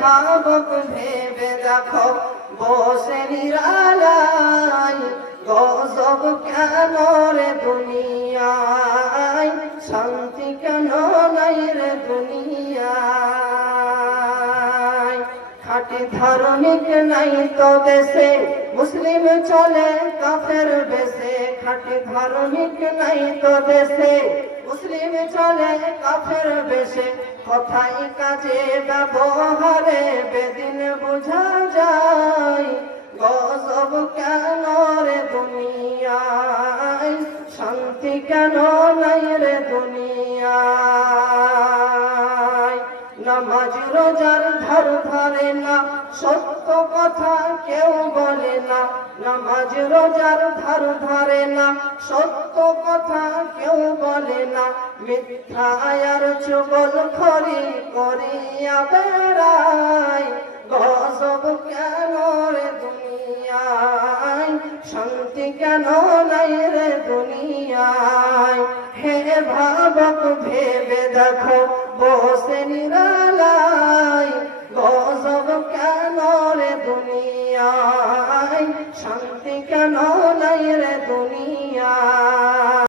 ভাবক ভেবে দেখো বসে নিরালায়, গজব কেন রে দুনিয়ায়, শান্তি কেন নাই রে দুনিয়ায়। খাঁটি ধার্মিক নাই তো দেশে, মুসলিম চলে কাফের বেশে। খাঁটি ধার্মিক নাই তো দেশে, মুসলিম চলে কাফের বেশে। কথাই কাজে ব্যবহারে বেদিন বোঝা যায়, গজব কেন রে দুনিয়ায়, শান্তি কেন নাই রে দুনিয়ায়। নামাজ রোজার ধার ধারে না, সত্য কথা কেউ বলে না। নামাজ রোজার ধার ধারে না, সত্য কথা কেউ বলে না। মিথ্যার চুগলখড়ি করিয়া বেড়ায়, গজব কেন রে দুনিয়ায়, শান্তি কেন নাই রে দুনিয়ায়। হে ভাবক ভেবে দেখো বসে নিরালায়, গজব কেন রে দুনিয়ায়, শান্তি কেন নাই রে দুনিয়ায়।